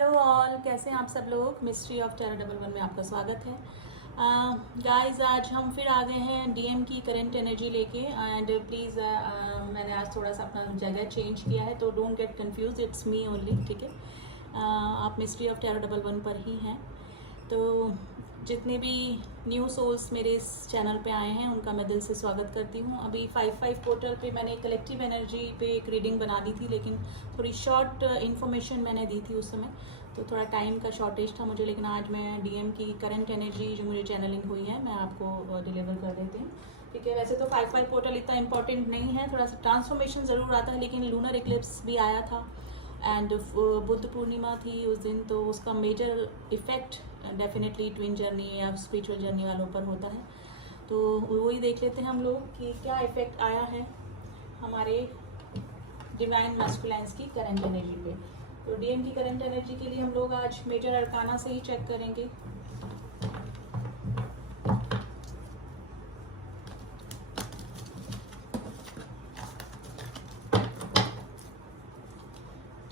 Hello all, कैसे हैं आप सब लोग। Mystery of Terra double one में आपका स्वागत है। गाइस आज हम फिर आ गए हैं डीएम की करंट एनर्जी लेके। एंड प्लीज़ मैंने आज थोड़ा सा अपना जगह चेंज किया है, तो don't get confuse, it's me only, ठीक है। आप mystery of Terra double one पर ही हैं। तो जितने भी न्यू सोल्स मेरे इस चैनल पे आए हैं उनका मैं दिल से स्वागत करती हूँ। अभी 5-5 पोर्टल पे मैंने कलेक्टिव एनर्जी पे एक रीडिंग बना दी थी, लेकिन थोड़ी शॉर्ट इन्फॉर्मेशन मैंने दी थी उस समय, तो थोड़ा टाइम का शॉर्टेज था मुझे। लेकिन आज मैं डीएम की करंट एनर्जी जो मुझे चैनलिंग हुई है मैं आपको डिलीवर कर देती हूँ, ठीक है। वैसे तो 5-5 पोर्टल इतना इंपॉर्टेंट नहीं है, थोड़ा सा ट्रांसफॉर्मेशन ज़रूर आता है, लेकिन लूनर इक्लिप्स भी आया था एंड बुद्ध पूर्णिमा थी उस दिन, तो उसका major effect definitely twin journey या स्पिरिचुअल जर्नी वालों पर होता है। तो वही देख लेते हैं हम लोग कि क्या इफेक्ट आया है हमारे डिवाइन मैस्कुलाइंस की करंट एनर्जी पे। तो डीएम की करंट एनर्जी के लिए हम लोग आज मेजर अरकाना से ही चेक करेंगे।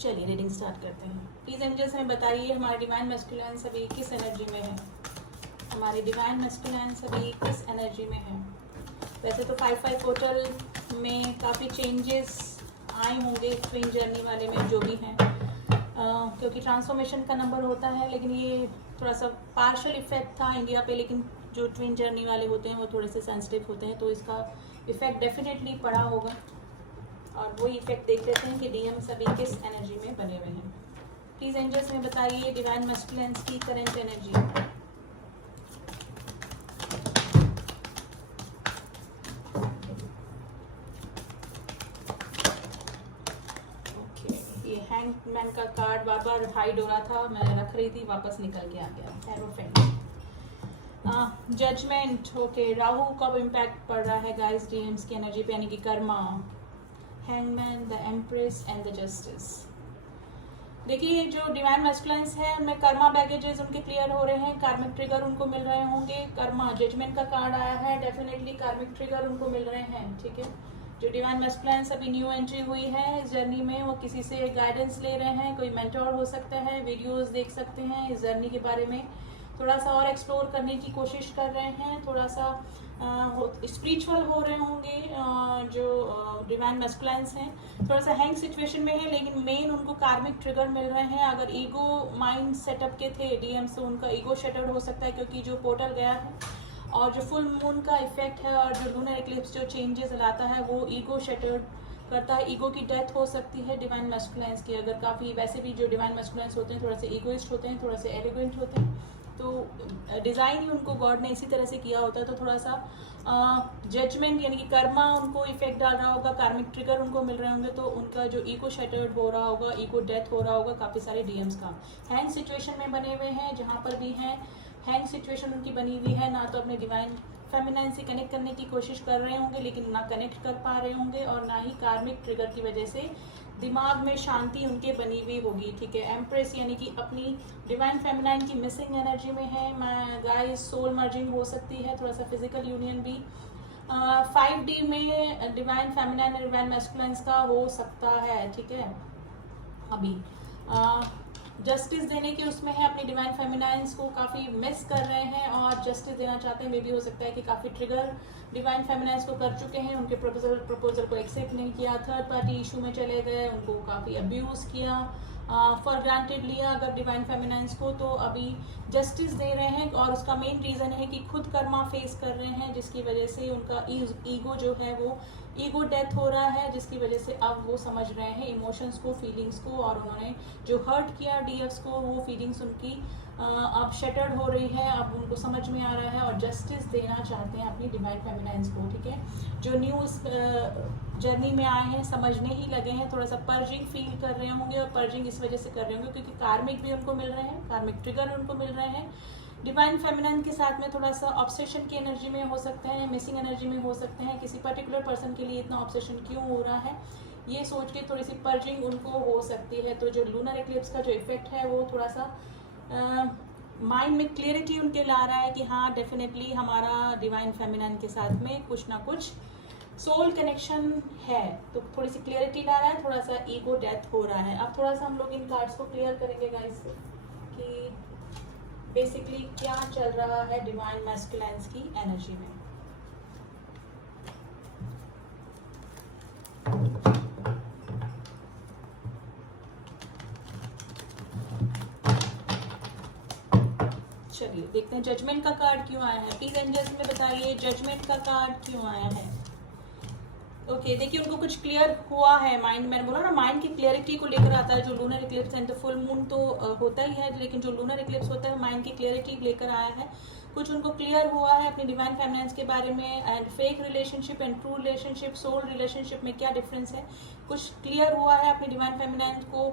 चलिए रीडिंग स्टार्ट करते हैं। प्लीज एंजल्स हमें बताइए हमारे डिवाइन मैस्कुलाइंस अभी किस एनर्जी में है, हमारे डिवाइन मैस्कुलाइंस अभी किस एनर्जी में है। वैसे तो 5-5 पोर्टल में काफ़ी चेंजेस आए होंगे ट्विन जर्नी वाले में जो भी हैं, क्योंकि ट्रांसफॉर्मेशन का नंबर होता है, लेकिन ये थोड़ा सा पार्शियल इफेक्ट था इंडिया पे। लेकिन जो ट्विन जर्नी वाले होते हैं वो थोड़े से सेंसिटिव होते हैं, तो इसका इफेक्ट डेफिनेटली पड़ा होगा। और वही इफेक्ट देख लेते हैं कि डीएम सभी किस एनर्जी में बने हुए हैं। प्लीज एंजल्स में बताइए डिवाइन मैस्कुलाइंस की करंट एनर्जी। ओके, ये हैंगमैन का कार्ड बार बार हाइड हो रहा था, मैं रख रही थी, वापस निकल के आ गया। Hierophant, judgement, okay. राहु कब इम्पैक्ट पड़ रहा है गाइस डीएम्स की एनर्जी पे, यानी कि Karma, hangman, the empress and the justice. देखिए जो डिवाइन मैस्कुलाइंस है उनमें कर्मा बैगेजेस उनके क्लियर हो रहे हैं, कार्मिक ट्रिगर उनको मिल रहे होंगे। कर्मा जजमेंट का कार्ड आया है, डेफिनेटली कार्मिक ट्रिगर उनको मिल रहे हैं, ठीक है। जो डिवाइन मैस्कुलाइंस अभी न्यू एंट्री हुई है इस जर्नी में, वो किसी से गाइडेंस ले रहे हैं, कोई मेंटोर हो सकता है, वीडियोस देख सकते हैं इस जर्नी के बारे में, थोड़ा सा और एक्सप्लोर करने की कोशिश कर रहे हैं, थोड़ा सा स्पिरिचुअल हो रहे होंगे। जो डिवाइन मैस्कुलाइंस हैं थोड़ा सा हैंग सिचुएशन में है, लेकिन मेन उनको कार्मिक ट्रिगर मिल रहे हैं। अगर ईगो माइंड सेटअप के थे डीएम, से उनका ईगो शटर्ड हो सकता है, क्योंकि जो पोर्टल गया है और जो फुल मून का इफेक्ट है और जो लूनर एक्लिप्स जो चेंजेस लाता है वो ईगो शटर्ड करता है। ईगो की डेथ हो सकती है डिवाइन मैस्कुलाइंस की। अगर काफ़ी वैसे भी जो डिवाइन मैस्कुलाइंस होते हैं थोड़ा से ईगोइस्ट होते हैं, थोड़ा से एरोगेंट होते हैं, तो डिज़ाइन ही उनको गॉड ने इसी तरह से किया होता है। तो थोड़ा सा जजमेंट यानी कि कर्मा उनको इफेक्ट डाल रहा होगा, कार्मिक ट्रिगर उनको मिल रहे होंगे, तो उनका जो ईगो शटर्ड हो रहा होगा, ईगो डेथ हो रहा होगा काफ़ी सारे डीएम्स का। हैंग सिचुएशन में बने हुए हैं, जहाँ पर भी हैं हैंग सिचुएशन उनकी बनी हुई है, ना तो अपने डिवाइन फेमिनाइन से कनेक्ट करने की कोशिश कर रहे होंगे, लेकिन ना कनेक्ट कर पा रहे होंगे, और ना ही कार्मिक ट्रिगर की वजह से दिमाग में शांति उनके बनी हुई होगी, ठीक है। एम्प्रेस यानी कि अपनी डिवाइन फेमिनाइन की मिसिंग एनर्जी में है। मैं गाइस सोल मर्जिंग हो सकती है, थोड़ा सा फिजिकल यूनियन भी 5D में डिवाइन फेमिनाइन और डिवाइन मैस्कुलाइंस का हो सकता है, ठीक है। अभी जस्टिस देने की उसमें है, अपनी डिवाइन फेमिनाइंस को काफ़ी मिस कर रहे हैं और जस्टिस देना चाहते हैं। मे भी हो सकता है कि काफ़ी ट्रिगर डिवाइन फेमिनाइंस को कर चुके हैं, उनके प्रपोजल को एक्सेप्ट नहीं किया, थर्ड पार्टी इशू में चले गए, उनको काफ़ी अब्यूज़ किया, फॉर ग्रांटेड लिया अगर डिवाइन फेमिनाइंस को। तो अभी जस्टिस दे रहे हैं, और उसका मेन रीज़न है कि खुद कर्मा फेस कर रहे हैं, जिसकी वजह से उनका ईगो जो है वो ईगो डेथ हो रहा है, जिसकी वजह से अब वो समझ रहे हैं इमोशंस को, फीलिंग्स को, और उन्होंने जो हर्ट किया डीएफ्स को वो फीलिंग्स उनकी अब शटर्ड हो रही है, अब उनको समझ में आ रहा है और जस्टिस देना चाहते हैं अपनी डिवाइन फेमिनाइंस को, ठीक है। जो न्यूज़ जर्नी में आए हैं समझने ही लगे हैं, थोड़ा सा पर्जिंग फील कर रहे होंगे, और पर्जिंग इस वजह से कर रहे होंगे क्योंकि कार्मिक भी उनको मिल रहे हैं, कार्मिक ट्रिगर उनको मिल रहे हैं। डिवाइन फेमिनाइन के साथ में थोड़ा सा ऑब्सेशन की एनर्जी में हो सकते हैं, मिसिंग एनर्जी में हो सकते हैं। किसी पर्टिकुलर पर्सन के लिए इतना ऑब्सेशन क्यों हो रहा है ये सोच के थोड़ी सी पर्जिंग उनको हो सकती है। तो जो लूनर एक्लिप्स का जो इफेक्ट है वो थोड़ा सा माइंड में क्लियरिटी उनके ला रहा है कि हाँ डेफिनेटली हमारा डिवाइन फेमिनाइन के साथ में कुछ ना कुछ सोल कनेक्शन है, तो थोड़ी सी क्लियरिटी ला रहा है, थोड़ा सा ईगो डेथ हो रहा है। अब थोड़ा सा हम लोग इन कार्ड्स को क्लियर करेंगे गाइस कि बेसिकली क्या चल रहा है डिवाइन मैस्कुलाइन्स की एनर्जी में। चलिए देखते हैं जजमेंट का कार्ड क्यों आया है। प्लीज एंजल्स में बताइए जजमेंट का कार्ड क्यों आया है। ओके देखिए उनको कुछ क्लियर हुआ है माइंड, मैंने बोला ना माइंड की क्लियरिटी को लेकर आता है। जो lunar Eclipse and full moon तो होता ही है, लेकिन जो लूनर इक्लिप्स होता है माइंड की क्लियरिटी लेकर आया है। कुछ उनको क्लियर हुआ है अपनी डिवाइन फेमिनिन्स के बारे में, and fake relationship and true relationship, soul relationship में क्या डिफरेंस है, कुछ क्लियर हुआ है। अपनी डिवाइन फेमिनिन को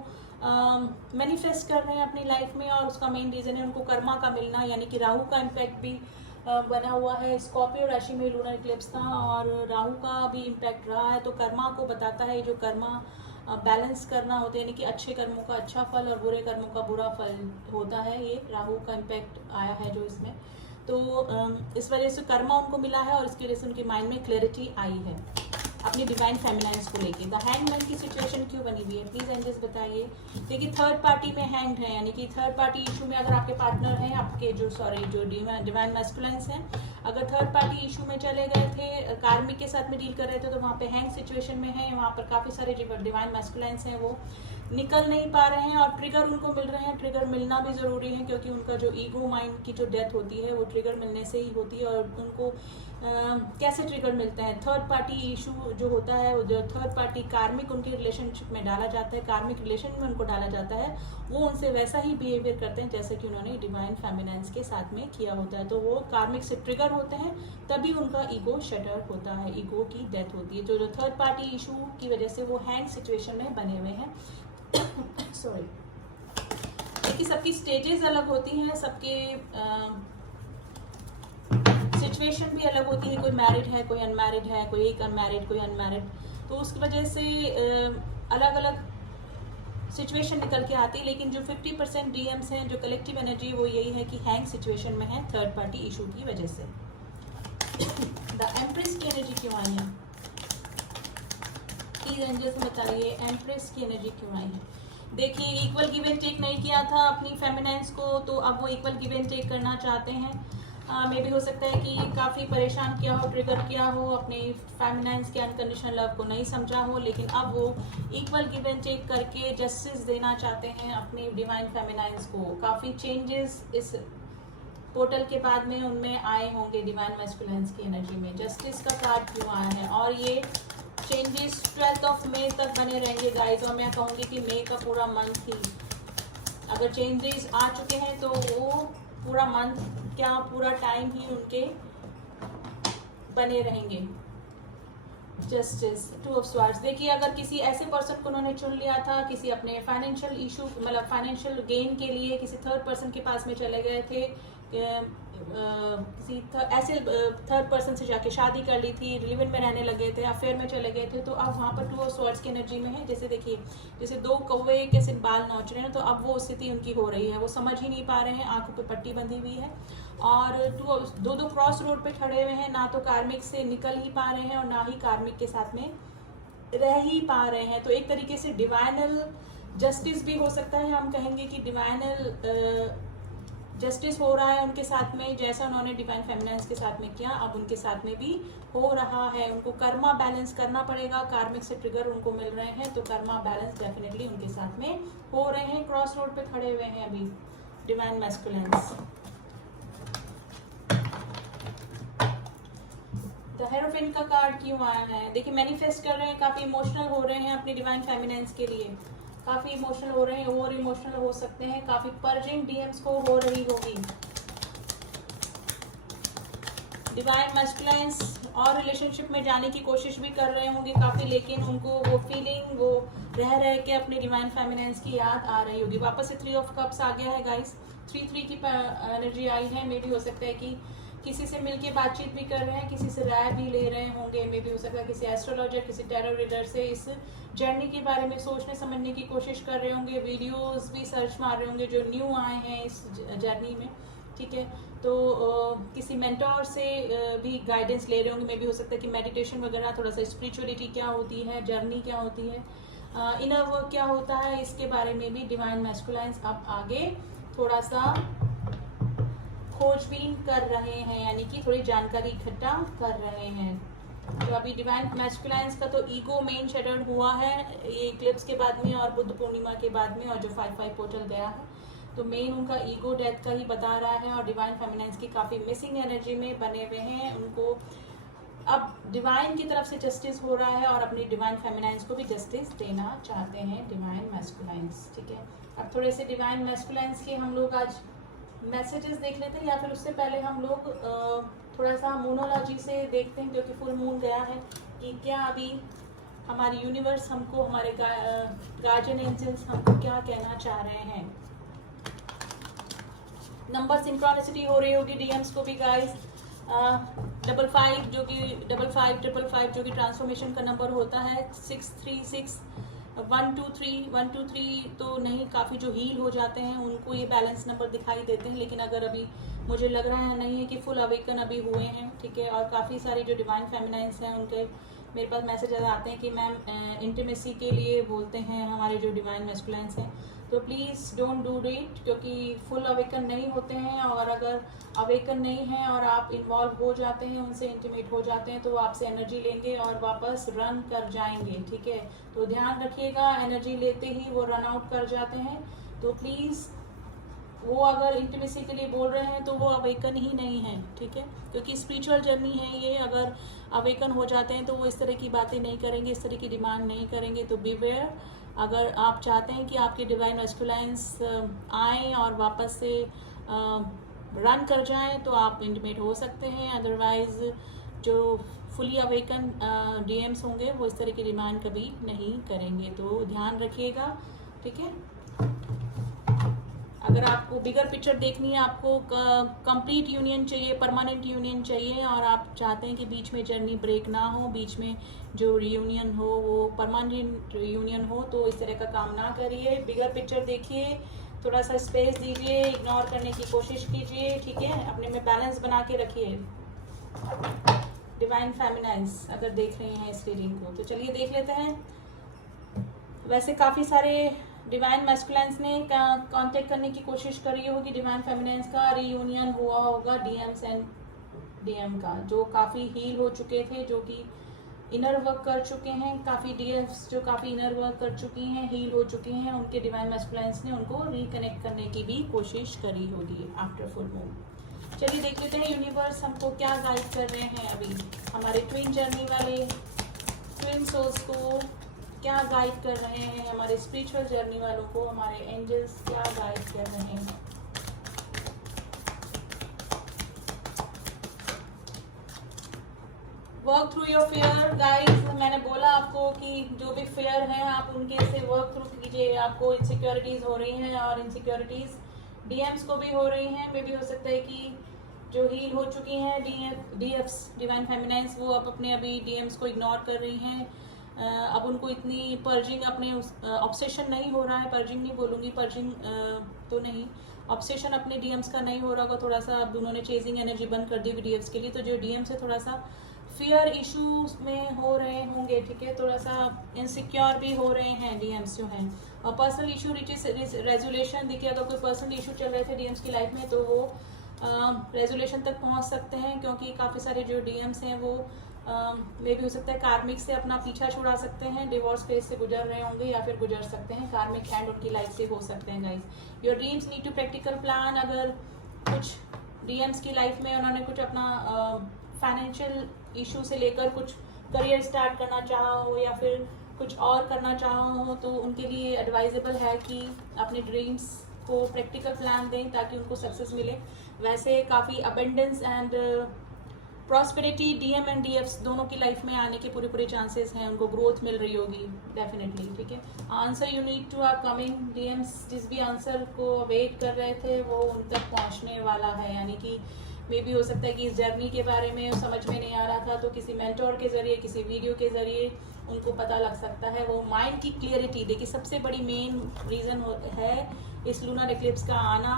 मैनिफेस्ट कर रहे हैं अपनी लाइफ में, और उसका मेन रीजन है उनको कर्मा का मिलना, यानी कि राहु का इम्पैक्ट भी बना हुआ है। स्कॉर्पियो राशि में लूनर इक्लिप्स था और राहु का भी इम्पैक्ट रहा है, तो कर्मा को बताता है। जो कर्मा बैलेंस करना होता है, यानी कि अच्छे कर्मों का अच्छा फल और बुरे कर्मों का बुरा फल होता है, ये राहु का इम्पैक्ट आया है जो इसमें। तो इस वजह से कर्मा उनको मिला है और इसकी वजह से उनके माइंड में क्लैरिटी आई है अपनी डिवाइन फेमिनाइन्स को लेके। द हैंगमैन की सिचुएशन क्यों बनी हुई है प्लीज एंजल्स बताइए। देखिए थर्ड पार्टी में हैंग्ड है, यानी कि थर्ड पार्टी इशू में अगर आपके पार्टनर हैं, आपके जो डिवाइन मैस्कुलाइन्स हैं, अगर थर्ड पार्टी इशू में चले गए थे, कार्मिक के साथ में डील कर रहे थे, तो वहाँ पे हैंग सिचुएशन में है। वहाँ पर काफ़ी सारे डिवाइन मैस्कुलाइन्स हैं, वो निकल नहीं पा रहे हैं और ट्रिगर उनको मिल रहे हैं। ट्रिगर मिलना भी ज़रूरी है, क्योंकि उनका जो ईगो माइंड की जो डेथ होती है वो ट्रिगर मिलने से ही होती है। और उनको कैसे ट्रिगर मिलते हैं, थर्ड पार्टी इशू जो होता है, जो थर्ड पार्टी कार्मिक उनके रिलेशनशिप में डाला जाता है, कार्मिक रिलेशन में उनको डाला जाता है, वो उनसे वैसा ही बिहेवियर करते हैं जैसे कि उन्होंने डिवाइन फेमिनाइन्स के साथ में किया होता है। तो वो कार्मिक से ट्रिगर होते हैं, तभी उनका ईगो शटर होता है, ईगो की डेथ होती है। जो थर्ड पार्टी इशू की वजह से वो हैंग सिचुएशन में बने हुए हैं। सॉरी, देखिए सबकी स्टेजेस अलग होती हैं, सबके सिचुएशन भी अलग होती है। कोई मैरिड है, कोई अनमैरिड है, कोई एक अनमैरिड, कोई अनमैरिड, तो उसकी वजह से अलग अलग सिचुएशन निकल के आती है। लेकिन जो 50% डीएम्स हैं, जो कलेक्टिव एनर्जी, वो यही है कि हैंग सिचुएशन में है थर्ड पार्टी इशू की वजह से। द एम्प्रेस की एनर्जी क्यों आई है प्लीज एंजल्स बताइए, एम्प्रेस की एनर्जी क्यों आई है। देखिए इक्वल गिव एंड टेक नहीं किया था अपनी फेमिनाइन्स को, तो अब वो इक्वल गिव एंड टेक करना चाहते हैं। मे भी हो सकता है कि काफ़ी परेशान किया हो, ट्रिगर किया हो, अपनी फेमिनाइन्स के अनकंडीशनल लव को नहीं समझा हो, लेकिन अब वो इक्वल गिव एंड टेक करके जस्टिस देना चाहते हैं अपनी डिवाइन फेमिनाइन्स को। काफ़ी चेंजेस इस पोर्टल के बाद में उनमें आए होंगे डिवाइन मैस्कुलाइन्स की एनर्जी में। जस्टिस का कार्ड क्यों आया है, और ये चेंजेस 12 ऑफ मई तक बने रहेंगे गाइस। और मैं कहूँगी कि मई का पूरा मंथ ही, अगर चेंजेस आ चुके हैं तो वो पूरा मंथ क्या पूरा टाइम ही उनके बने रहेंगे। Justice, 2 of swords. देखिए अगर किसी ऐसे पर्सन को उन्होंने चुन लिया था, किसी अपने फाइनेंशियल इशू, मतलब फाइनेंशियल गेन के लिए किसी थर्ड पर्सन के पास में चले गए थे, किसी ऐसे थर्ड पर्सन से जाके शादी कर ली थी, लिव इन में रहने लगे थे, अफेयर में चले गए थे, तो अब वहाँ पर 2 ऑफ स्वार्ड्स की एनर्जी में है। जैसे देखिए जैसे 2 कौवे कैसे बाल नोच रहे हैं, तो अब वो स्थिति उनकी हो रही है। वो समझ ही नहीं पा रहे हैं, आंखों पे पट्टी बंधी हुई है, और दो क्रॉस रोड पे खड़े हुए हैं। ना तो कार्मिक से निकल ही पा रहे हैं और ना ही कार्मिक के साथ में रह ही पा रहे हैं। तो एक तरीके से डिवाइनल जस्टिस भी हो सकता है, हम कहेंगे कि डिवाइनल जस्टिस हो रहा है उनके साथ में, जैसा उन्होंने डिवाइन फेमिनाइन्स के साथ में किया अब उनके साथ में भी हो रहा है। उनको कर्मा बैलेंस करना पड़ेगा, कार्मिक से ट्रिगर उनको मिल रहे हैं, तो कर्मा बैलेंस डेफिनेटली उनके साथ में हो रहे हैं। क्रॉस रोड पे खड़े हुए हैं अभी डिवाइन मैस्कुलाइन्स। द हेरोफेंट का कार्ड क्यों आया है। देखिए मैनिफेस्ट कर रहे हैं, काफ़ी इमोशनल हो रहे हैं अपनी डिवाइन फेमिनाइन्स के लिए, काफ़ी इमोशनल हो रहे हैं, और इमोशनल हो सकते हैं, काफ़ी पर्जिंग डीएम्स को हो रही होगी डिवाइन मैस्कुलाइन्स, और रिलेशनशिप में जाने की कोशिश भी कर रहे होंगे काफ़ी, लेकिन उनको वो फीलिंग, वो रह के अपनी डिवाइन फेमिनाइन्स की याद आ रही होगी। वापस से 3 ऑफ कप्स आ गया है गाइस, 3 की एनर्जी आई है। मे भी हो सकता है कि किसी से मिलके बातचीत भी कर रहे हैं, किसी से राय भी ले रहे होंगे, मे भी हो सकता है किसी एस्ट्रोलॉजर, किसी टैरो रीडर से इस जर्नी के बारे में सोचने समझने की कोशिश कर रहे होंगे। वीडियोस भी सर्च मार रहे होंगे जो न्यू आए हैं इस जर्नी में, ठीक है। तो किसी मेंटोर से भी गाइडेंस ले रहे होंगे, मे भी हो सकता है कि मेडिटेशन वगैरह, थोड़ा सा स्पिरिचुअलिटी क्या होती है, जर्नी क्या होती है, इनर वर्क क्या होता है, इसके बारे में भी डिवाइन मैस्कुलाइंस अब आगे थोड़ा सा खोजबीन कर रहे हैं, यानी कि थोड़ी जानकारी इकट्ठा कर रहे हैं। तो अभी डिवाइन मैस्कुलाइंस का तो ईगो मेन शटर हुआ है ये इक्लिप्स के बाद में और बुद्ध पूर्णिमा के बाद में, और जो 5/5 पोर्टल गया है तो मेन उनका ईगो डेथ का ही बता रहा है, और डिवाइन फेमिनाइंस की काफ़ी मिसिंग एनर्जी में बने हुए हैं। उनको अब डिवाइन की तरफ से जस्टिस हो रहा है और अपनी डिवाइन फेमिनाइंस को भी जस्टिस देना चाहते हैं डिवाइन मैस्कुलाइंस, ठीक है। अब थोड़े से डिवाइन मैस्कुलाइंस के हम लोग आज मैसेजेस देख लेते हैं, या फिर उससे पहले हम लोग थोड़ा सा मूनोलॉजी से देखते हैं, क्योंकि फुल मून गया है, कि क्या अभी हमारी यूनिवर्स हमको, हमारे गार्जियन एंजल्स हमको क्या कहना चाह रहे हैं। नंबर सिंक्रोनिसिटी हो रही होगी डीएम्स को भी गाइस। 55 जो कि 55 जो कि ट्रांसफॉर्मेशन का नंबर होता है, 636 123 तो नहीं, काफ़ी जो हील हो जाते हैं उनको ये बैलेंस नंबर दिखाई देते हैं। लेकिन अगर अभी मुझे लग रहा है नहीं है कि फुल अवेकन अभी हुए हैं, ठीक है। और काफ़ी सारी जो डिवाइन फेमिनाइंस हैं उनके मेरे पास मैसेजेस आते हैं कि मैम इंटीमेसी के लिए बोलते हैं हमारे जो डिवाइन मैस्कुलाइंस हैं, तो प्लीज़ डोंट डू इट, क्योंकि फुल अवेकन नहीं होते हैं। और अगर अवेकन नहीं है और आप इन्वॉल्व हो जाते हैं, उनसे इंटीमेट हो जाते हैं, तो वो आपसे एनर्जी लेंगे और वापस रन कर जाएंगे, ठीक है। तो ध्यान रखिएगा, एनर्जी लेते ही वो रन आउट कर जाते हैं। तो प्लीज़ वो अगर इंटीमेसी के लिए बोल रहे हैं तो वो अवेकन ही नहीं है, ठीक है, क्योंकि स्पिरिचुअल जर्नी है ये। अगर अवेकन हो जाते हैं तो वो इस तरह की बातें नहीं करेंगे, इस तरह की डिमांड नहीं करेंगे। तो बीवेयर, अगर आप चाहते हैं कि आपके डिवाइन मैस्कुलाइंस आएँ और वापस से रन कर जाएं, तो आप इंटीमेट हो सकते हैं। अदरवाइज जो फुली अवेकन डीएम्स होंगे वो इस तरह की डिमांड कभी नहीं करेंगे। तो ध्यान रखिएगा, ठीक है। अगर आपको बिगर पिक्चर देखनी है, आपको कंप्लीट यूनियन चाहिए, परमानेंट यूनियन चाहिए, और आप चाहते हैं कि बीच में जर्नी ब्रेक ना हो, बीच में जो रियूनियन हो वो परमानेंट यूनियन हो, तो इस तरह का काम ना करिए। बिगर पिक्चर देखिए, थोड़ा सा स्पेस दीजिए, इग्नोर करने की कोशिश कीजिए, ठीक है। अपने में बैलेंस बना के रखिए। डिवाइन फेमिनाइंस अगर देख रहे हैं इस रीडिंग को, तो चलिए देख लेते हैं। वैसे काफ़ी सारे डिवाइन मैस्कुलाइंस ने कांटेक्ट करने की कोशिश करी होगी, डिवाइन फेमिनाइंस का रीयूनियन हुआ होगा डीएम्स एंड डीएम का, जो काफ़ी हील हो चुके थे, जो कि इनर वर्क कर चुके हैं। काफ़ी डीएम्स जो काफ़ी इनर वर्क कर चुकी हैं, हील हो चुकी हैं, उनके डिवाइन मैस्कुलाइंस ने उनको रिकनेक्ट करने की भी कोशिश करी होगी आफ्टर फुल मून। चलिए देख लेते हैं यूनिवर्स हमको क्या गाइड कर रहे हैं अभी, हमारे ट्विन जर्नी वाले ट्विन सोल्स को क्या गाइड कर रहे हैं, हमारे स्पिरिचुअल जर्नी वालों को हमारे एंजल्स क्या गाइड कर रहे हैं। Work through your fear guys. मैंने बोला आपको कि जो भी फियर हैं आप उनके से वर्क थ्रू कीजिए। आपको इनसिक्योरिटीज हो रही हैं, और इनसिक्योरिटीज डीएम्स को भी हो रही हैं। मे भी हो सकता है कि जो हील हो चुकी हैं डीएफ्स डिवाइन फेमिनाइंस, वो अब अपने अभी डीएम्स को इग्नोर कर रही हैं। अब उनको इतनी पर्जिंग, अपने ऑब्सेशन नहीं हो रहा है, पर्जिंग नहीं बोलूँगी, पर्जिंग तो नहीं, ऑब्सेशन अपने डीएम्स का नहीं हो रहा होगा। थोड़ा सा अब उन्होंने चेजिंग एनर्जी बंद कर दी हुई डीएम्स के लिए, तो जो डीएम्स है थोड़ा सा फियर इश्यूज में हो रहे होंगे, ठीक है। थोड़ा सा इनसिक्योर भी हो रहे हैं डीएम्स जो हैं। और पर्सनल इशू रिचेस रेजोल्यूशन, देखिए अगर कोई पर्सनल इशू चल रहे थे डीएम्स की लाइफ में, तो वो रेजोल्यूशन तक पहुंच सकते हैं, क्योंकि काफ़ी सारे जो डीएम्स हैं वो मे भी हो सकता है कार्मिक से अपना पीछा छुड़ा सकते हैं, डिवोर्स फेज से गुजर रहे होंगे या फिर गुजर सकते हैं, कार्मिक हैंड उनकी लाइफ से हो सकते हैं guys. Your dreams need to practical plan. अगर कुछ डीएम्स की लाइफ में उन्होंने कुछ अपना फाइनेंशियल इशू से लेकर कुछ करियर स्टार्ट करना चाहा हो या फिर कुछ और करना चाहा हो, तो उनके लिए एडवाइजेबल है कि अपने ड्रीम्स को प्रैक्टिकल प्लान दें ताकि उनको सक्सेस मिले। वैसे काफ़ी abundance and prosperity DM and DFs दोनों की लाइफ में आने के पूरे चांसेस हैं, उनको ग्रोथ मिल रही होगी डेफिनेटली, ठीक है। Answer you need to are coming. DMs जिस भी आंसर को वेट कर रहे थे वो उन तक पहुंचने वाला है, यानी कि मे भी हो सकता है कि इस जर्नी के बारे में समझ में नहीं आ रहा था, तो किसी मेंटोर के ज़रिए, किसी वीडियो के ज़रिए उनको पता लग सकता है। वो माइंड की क्लियरिटी, देखिए सबसे बड़ी मेन रीज़न है इस लूनर एक्लिप्स का आना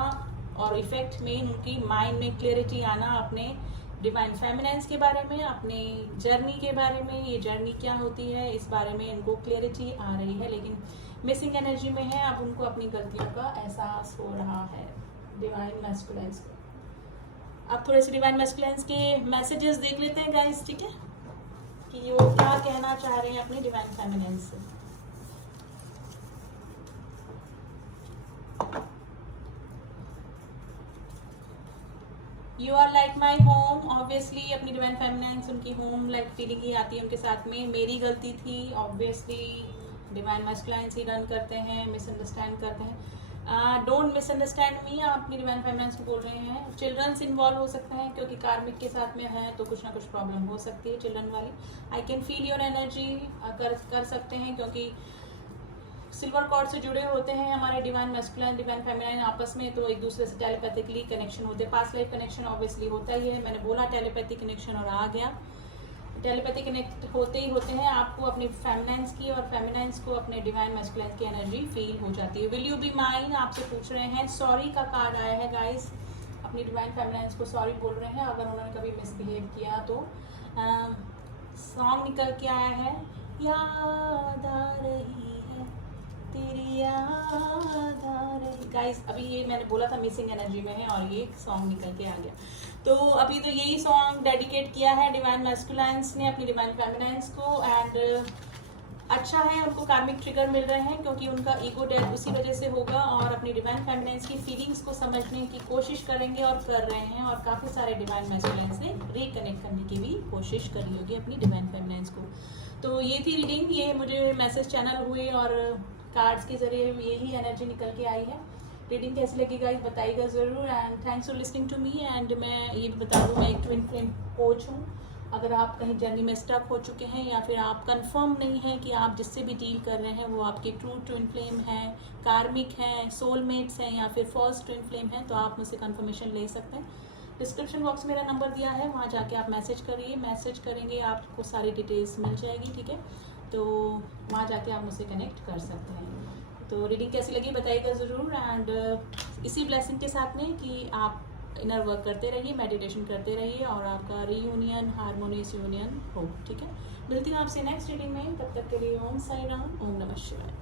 और इफेक्ट में उनकी माइंड में क्लियरिटी आना अपने डिवाइन फेमिनाइन्स के बारे में, अपने जर्नी के बारे में, ये जर्नी क्या होती है इस बारे में इनको क्लियरिटी आ रही है, लेकिन मिसिंग एनर्जी में है। अब उनको अपनी गलतियों का एहसास हो रहा है डिवाइन मैस्कुलाइन्स को। अब थोड़े से डिवाइन मैस्कुलाइन्स के मैसेजेस देख लेते हैं गाइस, ठीक है, कि वो क्या कहना चाह रहे हैं अपनी डिवाइन फेमिनाइन्स से। You are like my home, obviously अपनी डिवाइन फेमिनाइन्स उनकी होम लाइक फीलिंग ही आती है उनके साथ में। मेरी गलती थी, ऑब्वियसली डिवाइन मैस्कुलाइन्स ही डन करते हैं, मिसअंडरस्टैंड करते हैं। डोंट मिसअंडरस्टैंड मी, आप अपनी डिवाइन फेमिनाइन्स को बोल रहे हैं। चिल्ड्रंस इन्वॉल्व हो सकते हैं क्योंकि कार्मिक के साथ में है तो कुछ ना कुछ प्रॉब्लम हो सकती है चिल्ड्रन वाली। I can feel your energy, कर सकते हैं क्योंकि सिल्वर कॉर्ड से जुड़े होते हैं हमारे डिवाइन मैस्कुलाइन डिवाइन फेमिनाइन आपस में, तो एक दूसरे से टेलीपैथिकली कनेक्शन होते हैं। पास्ट लाइफ कनेक्शन ऑब्वियसली होता ही है, मैंने बोला टेलीपैथिक कनेक्शन और आ गया। टेलीपैथिक कनेक्ट होते ही होते हैं, आपको अपनी फेमिनाइन्स की और फेमिनाइन्स को अपने डिवाइन मैस्कुलाइन की एनर्जी फील हो जाती है। विल यू बी माइन, आपसे पूछ रहे हैं। सॉरी का कार्ड आया है गाइस, अपनी डिवाइन फेमिनाइन्स को सॉरी बोल रहे हैं अगर उन्होंने कभी मिसबिहेव किया तो। सॉन्ग निकल के आया है, याद आ रही तेरी याद आ रही। गाइस अभी ये मैंने बोला था मिसिंग एनर्जी में है और ये सॉन्ग निकल के आ गया। तो अभी तो यही सॉन्ग डेडिकेट किया है डिवाइन मैस्कुलाइन्स ने अपनी डिवाइन फेमिनाइन्स को। एंड अच्छा है, उनको कार्मिक ट्रिगर मिल रहे हैं क्योंकि उनका ईगो डेथ उसी वजह से होगा और अपनी डिवाइन फेमिनाइन्स की फीलिंग्स को समझने की कोशिश करेंगे और कर रहे हैं। और काफ़ी सारे डिवाइन मैस्कुलाइन्स ने रिकनेक्ट करने की भी कोशिश करी होगी अपनी डिवाइन फेमिनाइन्स को। तो ये थी रीडिंग, ये मुझे मैसेज चैनल हुए और कार्ड्स के जरिए यही एनर्जी निकल के आई है। रीडिंग कैसी लगी गाइस बताइएगा ज़रूर। And thanks for listening to me. And मैं ये भी बता दूँ, मैं एक ट्विन फ्लेम कोच हूँ। अगर आप कहीं जर्नी में स्टक हो चुके हैं या फिर आप कंफर्म नहीं है कि आप जिससे भी डील कर रहे हैं वो आपके ट्रू ट्विन फ्लेम है, कार्मिक है, सोलमेट्स हैं या फिर फर्स्ट ट्विन फ्लेम है, तो आप मुझसे कंफर्मेशन ले सकते हैं। डिस्क्रिप्शन बॉक्स में मेरा नंबर दिया है, वहाँ जाके आप मैसेज करिए, मैसेज करेंगे आपको सारी डिटेल्स मिल जाएगी, ठीक है। तो वहाँ जाके आप मुझसे कनेक्ट कर सकते हैं। तो रीडिंग कैसी लगी बताइएगा ज़रूर। एंड इसी ब्लेसिंग के साथ में कि आप इनर वर्क करते रहिए, मेडिटेशन करते रहिए और आपका रीयूनियन हारमोनियस यूनियन हो, ठीक है। मिलती हूँ आपसे नेक्स्ट रीडिंग में, तब तक के लिए ओम साई राम, ओम नमः शिवाय।